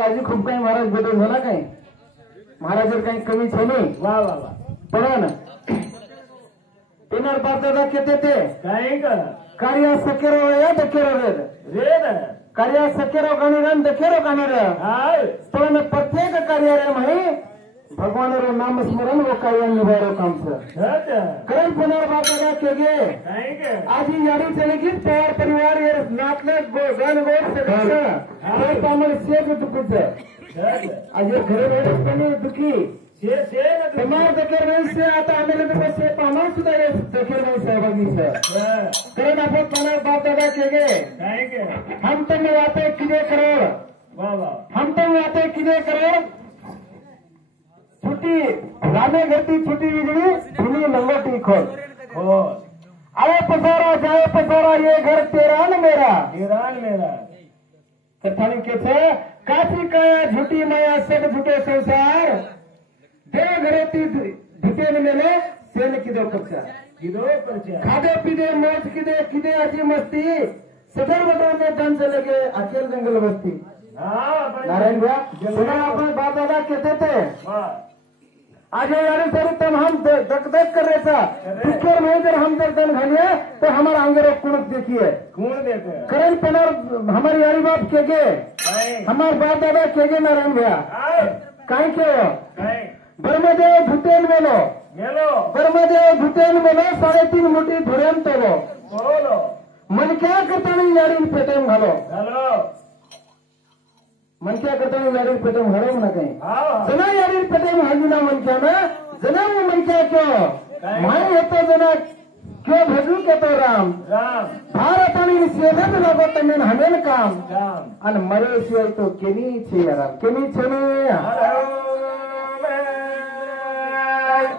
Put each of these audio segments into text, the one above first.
काळजी खूप काही महाराज भेटून झाला काय महाराज काही कमी छे नाही वा वा वा पडा ना येणार बापदादा केते ते काय का कार्य सकेरो या दखेरो रे ना कार्य सकेरो गाणी रन दखेरो गाणी र हाय तो प्रत्येक कार्य रे माही भगवान रो नाम स्मरण वो कार्य निभारो काम से करण पुनर्वादा के गे आज ही यारी चलेगी तैयार परिवार ये नाटले गण गोर से घर पामल से दुख आज ये घर में दुखी समाज दखेर नाही से आता आम्हाला तर से पामा सुद्धा ये दखेर नाही सहभागी से कारण आपण पुनर बाप दादा के गे हम तुम वाते किने करो वा वा हम तुम वाते किने करो छुट्टी रामे घरती छुट्टी बिगड़ी धुनी लंगोटी खोल आए पसारा जाए पसारा ये घर तेरा न मेरा कथानी के छे काची काया झूठी माया सब झूठे संसार देव घरेती धुते न मेले सेन किदो कक्षा खादे पीदे मौज किदे किदे अजी मस्ती सदर बदर में धन से लगे अकेल जंगल बस्ती नारायण भैया सुना अपन बाप दादा कहते थे आज यारी सर तब हम दक कर रहे था पिक्चर में जब हम दर्दन घालिए तो हमारा अंगेरो कुणक देखिए करण पनर हमारे यारी बाप के गे हमारे बाप दादा के गे नारायण भैया काहे के ब्रह्मदेव धुतेन मेलो ब्रह्मदेव धुतेन मेलो 3.5 मुठी धुरेम तोलो मन क्या करता नहीं यारी पेटेम घालो मन क्या करता नहीं यारी पेटेम घालो ना कहीं जना यारी पेटेम घाली ना मन क्या ना जना वो मन क्या क्यों माय होतो जना क्यों भजू के तो राम भारत आणि सेवेत लगो तमेन हमेन काम आणि मरे शिवाय तो केनी छे राम केनी छे ने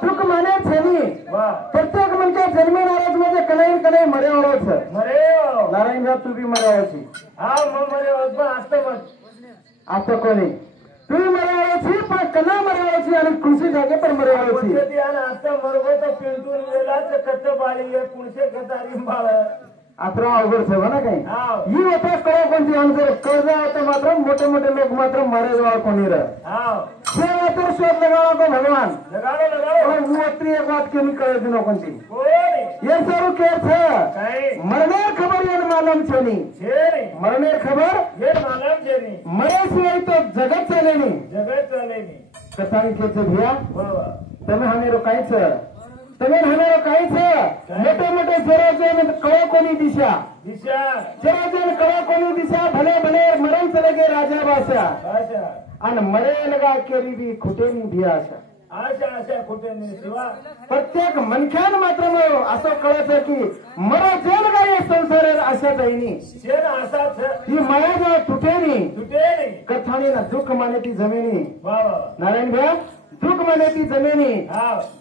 दुख माने छेनी प्रत्येक म्हणजे जन्मे नाराज म्हणजे कणाई कणाई मरेवाळोच नारायण भाऊ तू बी मरेवाळची आता कोणी तू मरेवाळची पण कणा मरेवाळची आणि कृषी जागे पण मरेवाळची आता मरवो तर पिंटून वेळाच कच्च बाळी आहे कुणसे कतारी बाळ आता अवघड सेवा ना काही ही होता कळो कोणती आमचं कर्ज होतं मात्र मोठे मोठे लोक मात्र मरे जवळ कोणी सेवा तर शोध लगावा को भगवान मोत्री एक बात केली कळे दिनो कोणती ये सारू केर छ मरने खबर ये मालूम छेनी मरने खबर ये मालूम छेनी मरे सिवाय तो जगत चलेनी कथानी के छ भैया તમે હમેરો કાઈ છે તમે હમેરો કાઈ છે મોટે મોટે સરોજન કળો કોની દિશા સરોજન કળો કોની દિશા ભલે ભલે મરણ ચલે ગે રાજા બાદશાહ અને મરે લગા કેરી બી ખુટેની भी आशा खुटेनी शिवा प्रत्येक मनख्यान मात्र असं कळत की मरो जेल गा ये संसार आशा जाईनी ही माया जो तुटेनी कथानी ना दुःख माने ती जमिनी नारायण भैया दुःख माने ती जमिनी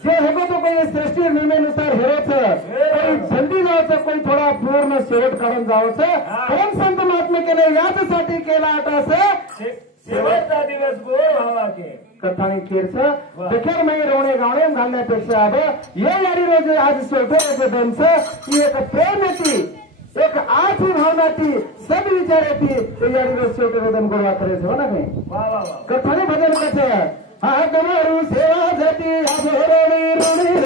जे हेगो तो कोई सृष्टी निर्णयानुसार हेरोच कोई जल्दी जावचं कोई थोडा पूर्ण शेवट काढून जावचं कोण संत महात्मे केले याचसाठी केला आटास शेवटचा दिवस गोळ व्हावा के कथानी खेरच दखेर नाही रोणे गाणे घालण्यापेक्षा अब ये यारी रोज आज सोटे धनच ही एक प्रेम येती एक आठी भावना ती सब विचार येती यारी रोज सोटे वेदन गोळा करायचं हो ना काही कथाने भजन कसे हा गमरू सेवा जाती रोणी रोणी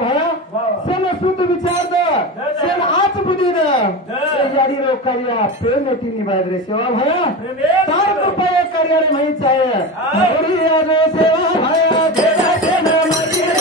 भया सेन शुद्ध विचार द सेन आज बुद्धि द यारी रो कार्य प्रेम ती निभाद रे सेवा भया तार कृपया कार्य रे मही चाहे थोड़ी याद सेवा भया देदा सेन मती रे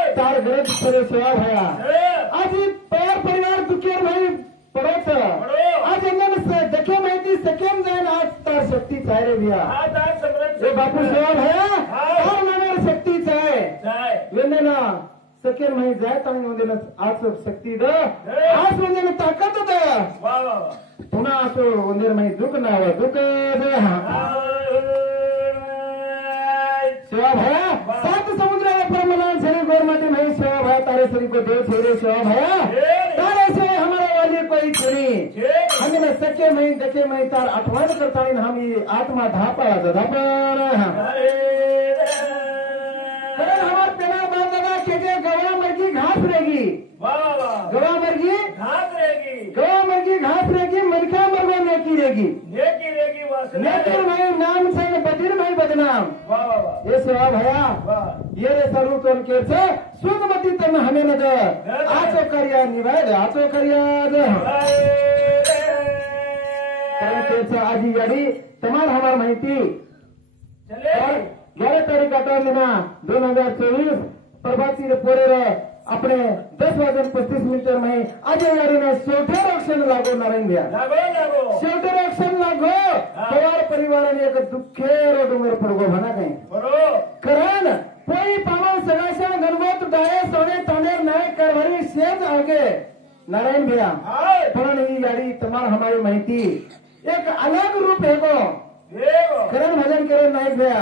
सेवा भया आज पैर परिवार दुखेर भाई पड़ोस आज अन्य देखे माहिती सकेम जाए आज तार शक्ती चाहे रे भैया ये बापू सेवा भया और मैंने शक्ती चाहे वेने ना सकेम माही जाए तमी वंदे आज शक्ती द आज वंदे ना ताकत द पुन्हा असो वंदे माही दुख ना हो दुख दे सेवा भया सात समुद्र परमलान शरीर गौरमाटी मही सेवा भया तारे शरीर को देव छेरे सेवा भया तारे से हमारा वाली कोई छेरी हमें सके मही देखे मही तार अठवान करता हम ये आत्मा धापा हमारे पेना बाप दादा के गवा मर्गी घास रहेगी गवा मर्गी गवा मर्गी घास रहेगी मरखा मरवा नेकी रहेगी नेकी भाई नाम से बदिर भाई बदनाम ये सेवा भया ये रे स्वरूप के से सुगमती तम हमें न दे आचो करिया निवाद आचो करिया दे के आजी गाड़ी तमाम हमार माहिती चले 11 तारीख का महीना 2024 प्रभाती रे पोरे रे अपने 10:35 में आज गाड़ी में सोटर ऑक्शन लागो नारायण भैया सोटर ऑक्शन लागो परिवार ने एक दुखे रोड उमर पड़गो भना कहीं करण कोई पावन सगासा गणगोत डाये सोने तोने नए करवरी सेज आगे नारायण भैया थोड़ा नहीं गाड़ी तमाम हमारी माहिती एक अलग रूप है को करण भजन करण नायक भैया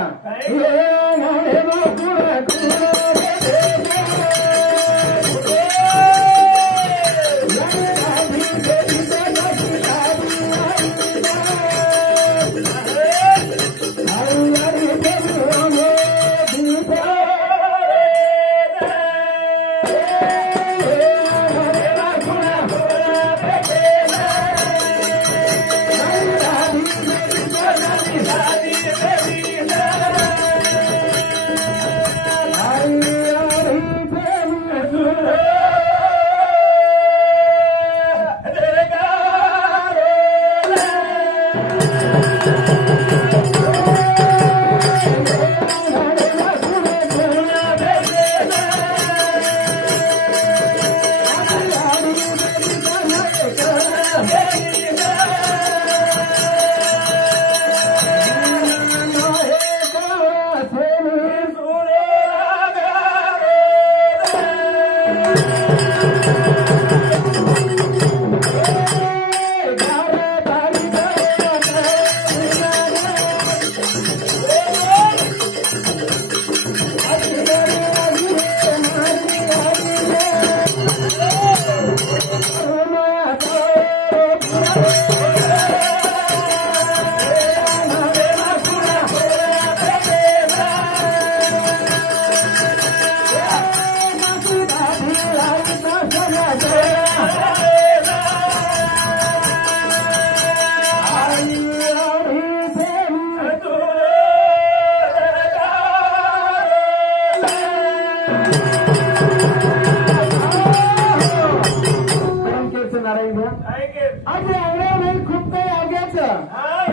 आज आवड्या नाही खूप काही आवड्याचं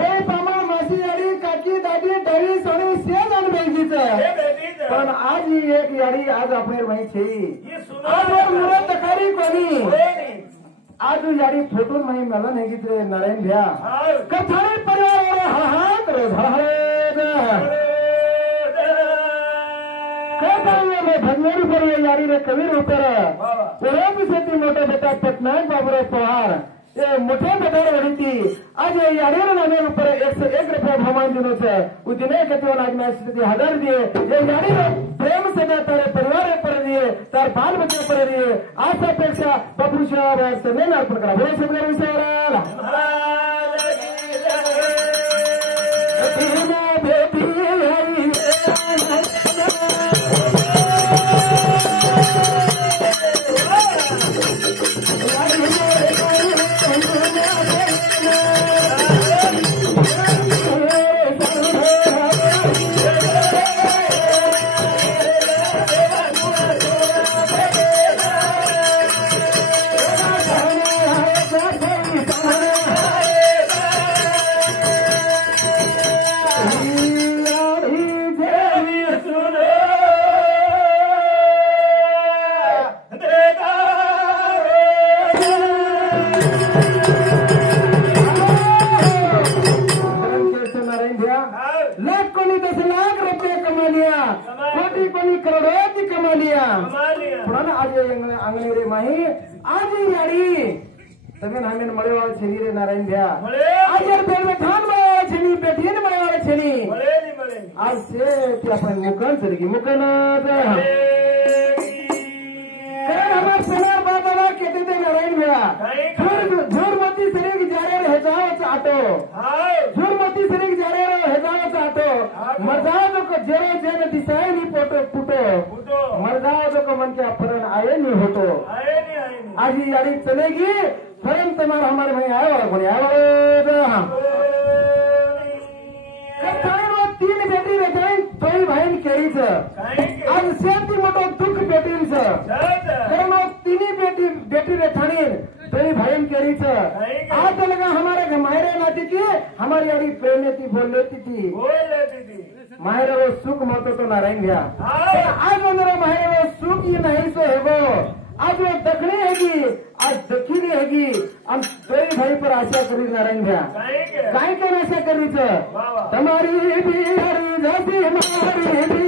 हे पामा मासी याडी काकी दादी डळी सोनी शेज आणि बेगीचं पण आज ही एक याडी आज આપણે वही છે आज मुरत तकारी कोणी आज याडी फोटो नहीं मला नहीं की नारायण भैया कथाई परिवार वाले हाहात रे में भगवान पर यारी रे कबीर ऊपर पूरे भी सेती मोटे बेटा पटनायक बाबूराव पवार ये मोठे बेटार वडीती आज यारी नामे ऊपर 101 रुपया भगवान दिनो छे उदिने केतवन आज मैं स्थिति 1000 दिए ये यारी प्रेम से तारे परिवार पर दिए तार बाल बच्चे पर दिए आज अपेक्षा बाबू साहब से नहीं अर्पण करा बोले सब विचाराला लाख कोणी 10 लाख रुपये कमा लिया कोटी कोणी करोडों कमा लिया पण आज अंगणी रे माही आज यारी તમે નામે મળેવાળો છેલી રે નારાયણ ભ્યા आज यार बेल में धान મળેવાળો છેલી બેઠીને મળેવાળો છેલી आज से તે આપણે મુકન સરીગી મુકન कारण हमार सोनार बाबा कहते थे नारायण भैया झूरमती सरीग जा रहे हेजावच आटो झूरमती सरीग जा रहे हेजावच आटो मर्दाओं को जेरो जेन दिसाए नहीं पोटो पुटो मर्दाओं को मन के अपहरण आए नहीं होतो आज ये यारी चलेगी स्वयं तुम्हारा हमारे भाई आए वाला कोई आए वाला तीन बेटी बेटाई तोई भाई केरी छ आज सेती मोटो दुख बेटीन छ कारण तीनी बेटी रे ठाणी तोई भाई केरी छ आज लगा हमारे मायरे नाती की हमारी यारी प्रेम थी बोल लेती थी मायरे वो सुख मत तो नारायण भैया आज मेरा मायरे वो सुख ही नहीं सो है वो आज वो दखनी हैगी आज दखिनी हैगी हम तोई भाई पर आशा करी नारायण भैया काय के आशा करी छ तुम्हारी बिहारी जाती हमारी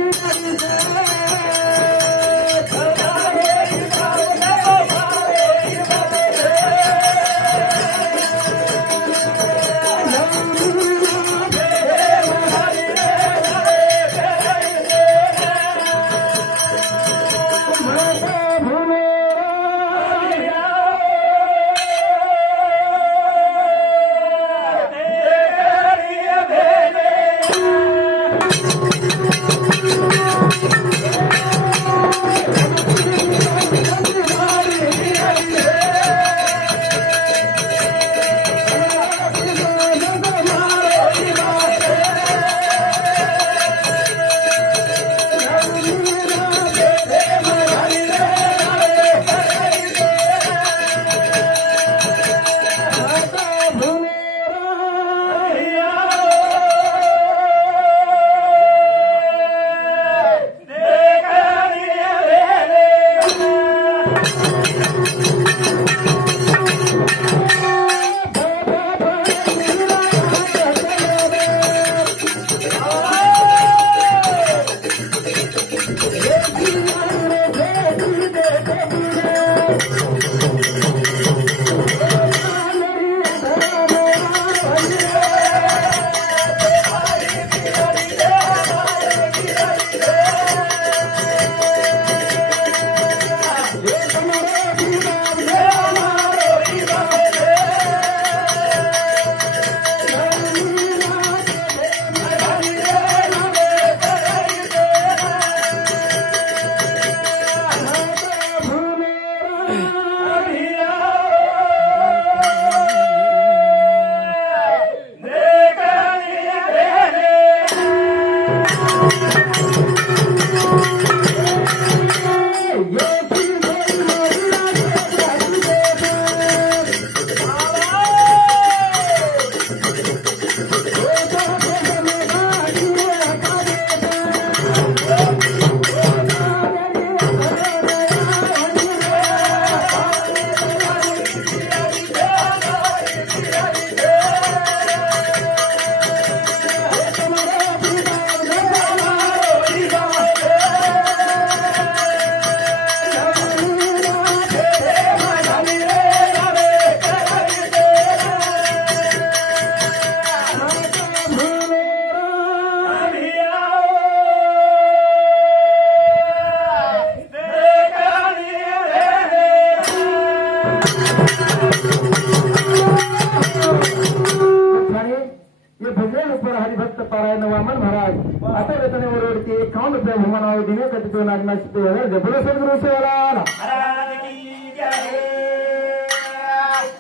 ये भजन ऊपर हरिभक्त पारायण वामन महाराज आता वेतने ओरडते 51 रुपये भूमनाव दिने कति तो नागना सिद्धे है बोलो सदगुरु से वाला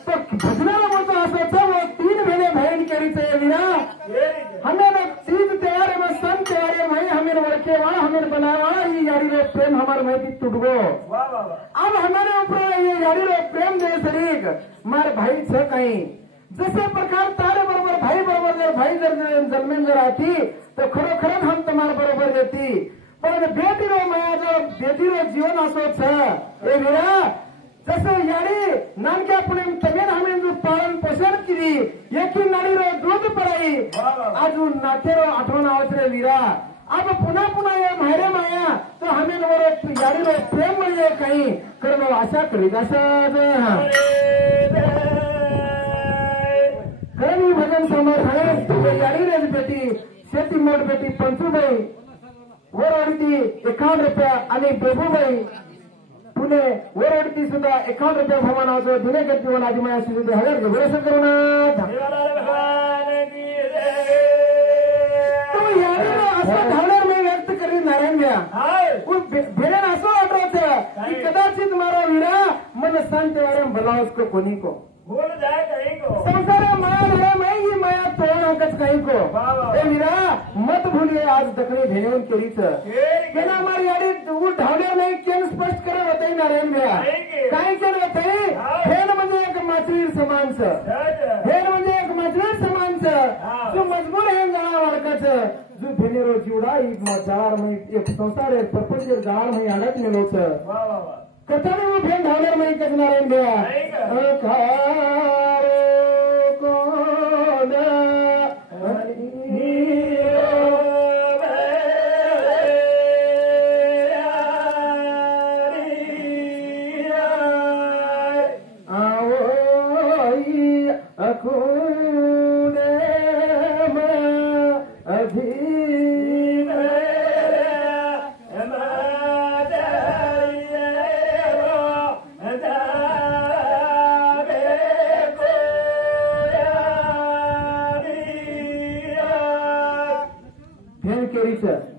तो भजनाला बोलतो असं वो 3 भेने बहन केरीचे विना हमें तीज तैयार में सन तैयार में हमें वरके वाला हमें बनावा ये यारी रो प्रेम हमार में भी टूट गो अब हमारे ऊपर ये यारी रो प्रेम दे शरीक मार भाई छे कहीं जसे प्रकार तारे बरोबर जर भाई जर जन्मेन जर आती तो खरोखरच हम तुम्हारे बरोबर देती पण बेटी रो माया जो बेटी रो जीवन असो छ ए वीरा जसे याडी नानक्या पुणे तमेन हमें जो पालन पोषण केली एकी नाडी रो दूध पडाई अजून नातेरो आठवण आवश्रे वीरा अब पुन्हा पुन्हा ये मायरे माया तो हमें वर याडी रो प्रेम म्हणजे काही करणं आशा करीत असं कमी भजन समोर आहे याडी रेज बेटी शेती मोड बेटी पंचूबाई वरवडती 51 रुपया आणि बेबूबाई पुणे वरवडती सुद्धा 51 रुपया भमानावतो दिने गतीवन आदिमाया सुद्धा हजार वेळेस करुणा तुम्ही याडीला असं धावणार मी व्यक्त करीत नारायण द्या भेरण असं वाटत की कदाचित मारा वीरा मन संत वारे भलावस को कोणी को भूल जाए कहीं को संसार माया है मैं ये माया तोड़ हकच कहीं को ए वीरा मत भूलिए आज दखनी धेनेवन केरीच केना हमारी याडी तू ढावले नाही केन स्पष्ट करे होते नारायण भैया काय केलं होते हेन म्हणजे एक माचरी समानच हेन म्हणजे एक माचरी समानच जो मजबूर है जाना वाडकच जो भेनेरो जीवडा एक मजार में एक संसार है प्रपंच जाळ में अडक नेलोच वाह वाह वाह कथाने वो भेन ढावले में कच नारायण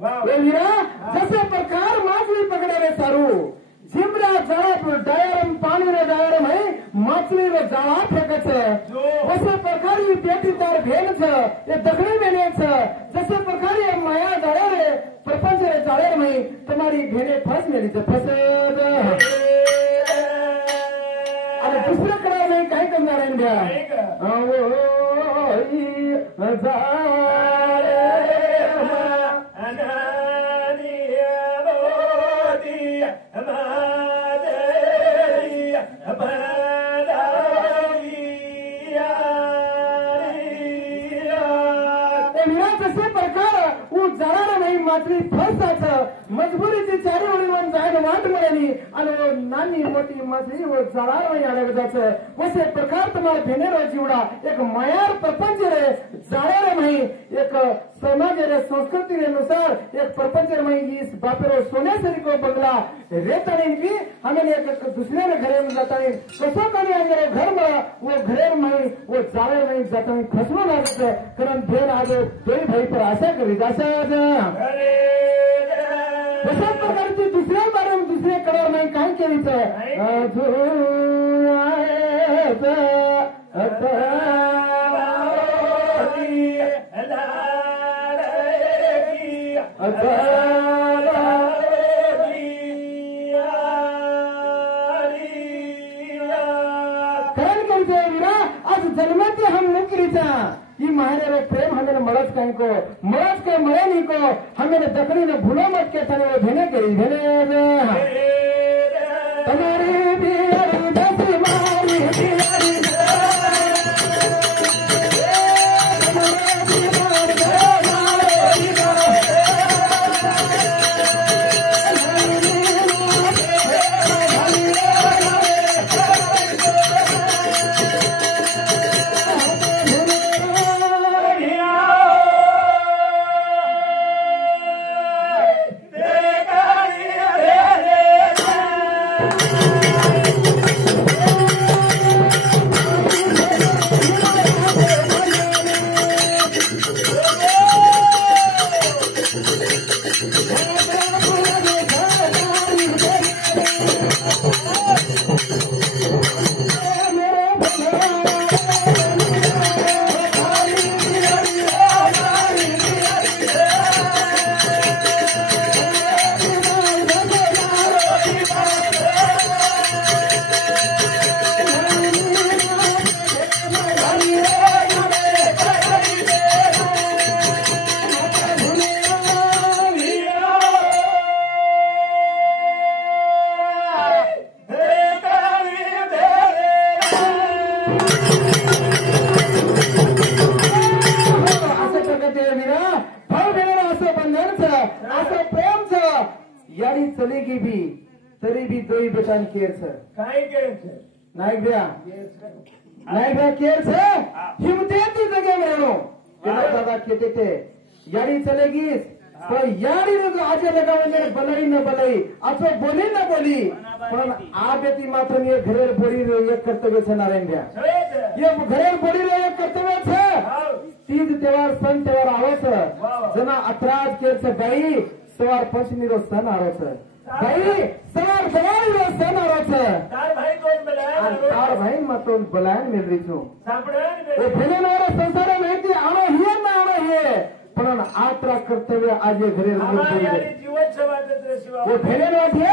भैया जसे प्रकार माछली पकड़े सारू जिमरा जाड़ा डायरम पानी रे डायरम है माछली रे जाड़ा फेंक वैसे प्रकार ये बेटी तार भेन छ ये दखनी बेने छ जैसे प्रकार ये माया जाड़े रे प्रपंच रे जाड़े में तुम्हारी भेने फंस मेरी छ फंस अरे दूसरे कड़ा नहीं कहीं कम नारायण भैया मात्री फसायचं मजबुरीची चारी ओळीवर जायला वाट मिळाली आणि नानी मोठी मात्री जळार अडक जायचं वैसे प्रकार तुम्हाला भेनेरो जीवडा एक मायार प्रपंच रे जाळे माही एक समाज रे संस्कृती रे अनुसार एक प्रपंच रे माही इस बापेरो सोने सरी को बंगला रेतानी की हमें एक दूसरे रे घरे में जातानी कसो कनी अंदर घर में वो घरे में वो जाळे में जातानी फसलो लागत कारण भेन आज दोई भाई पर आशा करी जासा अशा प्रकारची दुसऱ्या बारे दुसरे कलर नाही काय केलीच कारण करते वीरा आज जन्माचे हम मुकरीचा ये महारे प्रेम हमें मरज कहीं को मरज के मरे नहीं को हमें दकड़ी ने भूलो मत के तने भेने गई भेने तुम्हारी बिहारी दस मारी यारी चलेगी भी तरी भी दोई बेटान केर सर काय केलं नाईक भ्या केर सर हिमतेती जगे मेनो दादा कहते थे यारी चलेगी पण यारी आज लगा म्हणजे बलई न बलई असं बोली न बोली पण आज ती मात्र ये घरेर बोली एक कर्तव्य છે नारायण भ्या ये घरेर बोली एक कर्तव्य છે तीज त्योहार सण त्योहार आवे છે जना 18 केर છે बाई सवार पंचमी रो सण आरो છે भाई सवार दिवाळी रो सण आरो છે તાર ભાઈ કોણ બોલાય तार भाई मतोन बोलाय मिल रही छू સાંભળે वो भेले मारे संसार में थी आनो हिये ना आनो हिये पण आत्रा कर्तव्य आज घरे અમારી યારી જીવન સવાદત રેસીવા वो भेले वाठे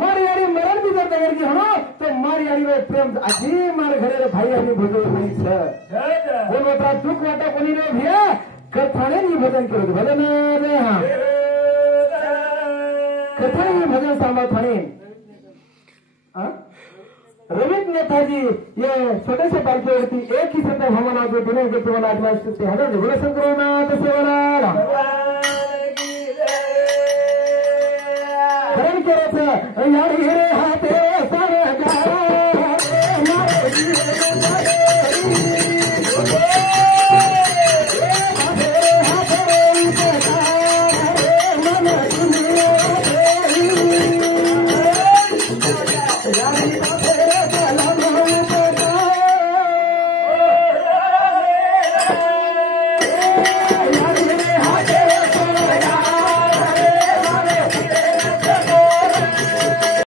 मारी यारी मरण भी करता करके हनो तो मारी यारी रो प्रेम आजी मारे घरे रे भाई आनी भजन नहीं छ જય कोण वाटा दुख वाटा कोणी रे भिया कथाने नी भजन करो भजन रे हां कथाने भजन सांभाळ थाने हां रविक नेताजी ये छोटे से बालके होती एक ही संत भवन आगे दिने के केवल आत्मा से हदर गुरु शंकरनाथ सेवाला धरण के रथ यारी रे हाथे सारे गाओ मारे